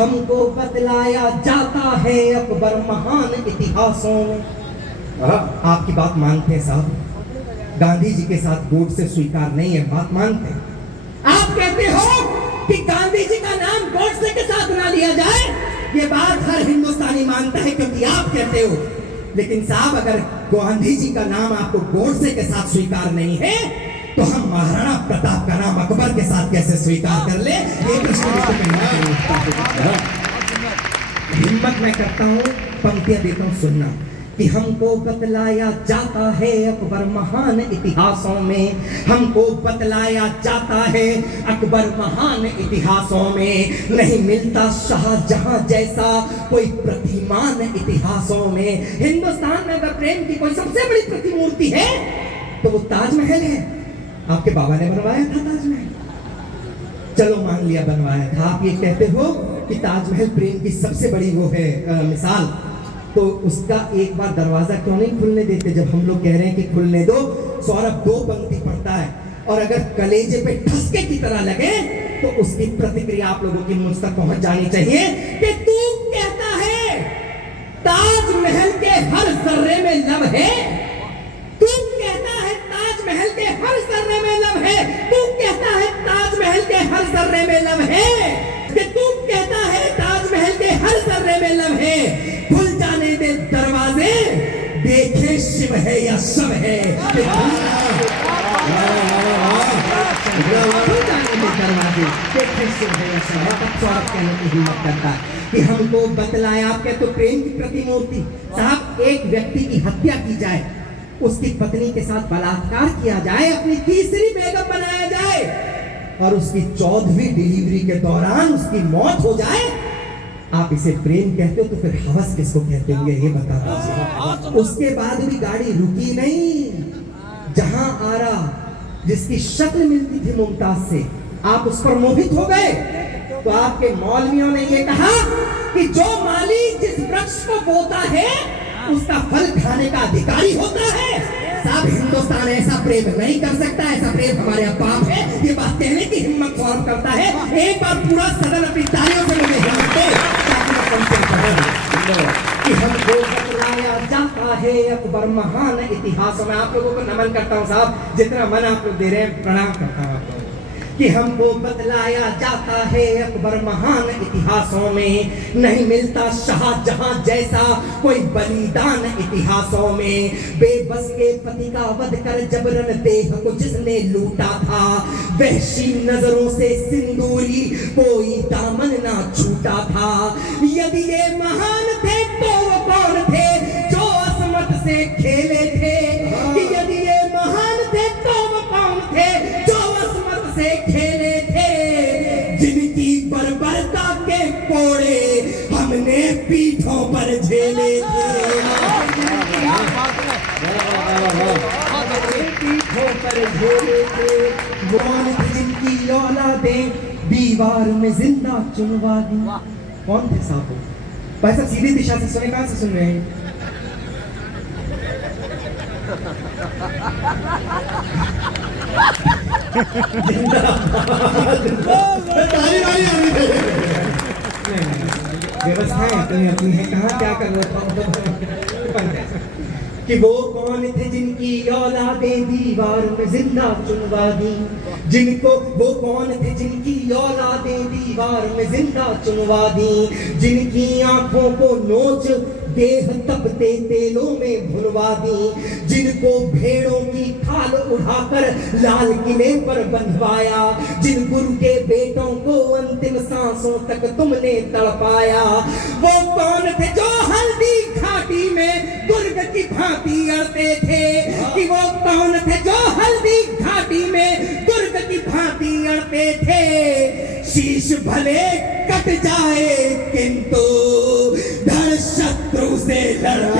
हमको बतलाया जाता है अकबर महान इतिहासों में। आपकी बात मानते हैं साहब, गांधी जी के साथ वोट से स्वीकार नहीं है, बात मानते हैं। आप कहते हो कि गांधी जी का नाम गोडसे के साथ ना लिया जाए, ये बात हर हिंदुस्तानी मानता है क्योंकि आप कहते हो। लेकिन साहब अगर गांधी जी का नाम आपको गोडसे के साथ स्वीकार नहीं है तो हम महाराणा प्रताप का नाम अकबर के साथ कैसे स्वीकार कर ले? ये प्रश्न हिम्मत मैं करता हूँ, पंक्तियां देता हूँ सुनना कि हमको बतलाया जाता है अकबर महान इतिहासों में, हमको बतलाया जाता है अकबर महान इतिहासों में, नहीं मिलता शाहजहां जैसा कोई प्रतिमान इतिहासों में। हिंदुस्तान में अगर प्रेम की कोई सबसे बड़ी प्रतिमूर्ति है तो वो ताजमहल है। आपके बाबा ने बनवाया था ताजमहल, चलो मान लिया बनवाया था। आप ये कहते हो कि ताजमहल प्रेम की सबसे बड़ी वो है मिसाल, तो उसका एक बार दरवाजा क्यों नहीं खुलने देते? जब हम लोग कह रहे हैं कि खुलने दो, सौरभ दो पंक्ति पढ़ता है और अगर कलेजे पे ठसके की तरह लगे तो उसकी प्रतिक्रिया आप लोगों की मुझ तक पहुंच जानी चाहिए कि तू कहता है ताजमहल के हर जर्रे में लव है, तू कहता है ताजमहल के हर जर्रे में लव है, तू कहता है ताजमहल के हर जर्रे में लव है, कि तू कहता है ताजमहल के हर जर्रे में लव है। खुल जाने दे दरवाजे, देखे शिव है या शव है। खुल जाने दे दरवाजे, देखे शिव है या शव है। तब सौरभ कहने की हिम्मत करता कि हमको बतलाया। आपके तो प्रेम की प्रतिमूर्ति साहब, एक व्यक्ति की हत्या की जाए, उसकी पत्नी के साथ बलात्कार किया जाए, अपनी तीसरी बेगम बनाया जाए और उसकी 14वीं डिलीवरी के दौरान उसकी मौत हो जाए, आप इसे प्रेम कहते हो तो फिर हवस किसको कहते होंगे ये बता दीजिए। उसके बाद भी गाड़ी रुकी नहीं, जहां आ रहा जिसकी शक्ल मिलती थी मुमताज से, आप उस पर मोहित हो गए। तो आपके मौलवियों ने ये कहा कि जो माली जिस वृक्ष को बोता है उसका फल खाने का अधिकारी होता है। साहब हिंदुस्तान ऐसा प्रेम नहीं कर सकता, ऐसा प्रेम हमारे बाप है। ये बात कहने की हिम्मत सौरभ करता है। एक बार पूरा सदन अपनी तालियों से मुझे हिम्मत दे कि हमको बतलाया जाता है अकबर महान इतिहासों में। आप लोगों को नमन करता हूँ साहब, जितना मन आप लोग दे रहे हैं प्रणाम करता हूँ आपको, कि हमको बतलाया जाता है अकबर महान इतिहासों में, नहीं मिलता शाहजहां जैसा कोई बलिदान इतिहासों में। बेबस के पति का वध कर जबरन देह को जिसने लूटा था, वहशी नजरों से सिंदूरी कोई दामन ना छूटा था। यदि ये महान थे तो वो कौन थे जो असमत से खेले थे? यदि ये महान थे तो वो कौन थे जो असमत से खेले थे? जिनकी बर्बरता के कोड़े हमने पीठों पर झेले थे, पीठों पर झेले थे। कौन थे जिनकी औलादें दीवार में जिंदा चुनवा दी? कौन थे साहब? भाई साहब सीधी दिशा से सुने, कहां से सुन रहे हैं? व्यवस्थाएं तुम्हें अपनी है, कहाँ क्या कर रहे हो? कि वो कौन थे जिनकी औलादें दीवार में जिंदा चुनवा दी, जिनको वो कौन थे जिनकी औलादें दीवार में जिंदा चुनवा दी, जिनकी आंखों को नोच देह तपते तेलों में भुनवा दी, जिनको भेड़ों की खाल उठाकर लाल किले पर बंधवाया, जिन गुरु के बेटों को अंतिम सांसों तक तुमने तड़पाया। वो कौन थे जो हल्दी घाटी में दुर्ग की भांति अड़ते थे? कि वो कौन थे जो हल्दी घाटी में दुर्ग की भांति अड़ते थे? शीश भले कट जाए किंतु धड़ शत्रु से लड़ते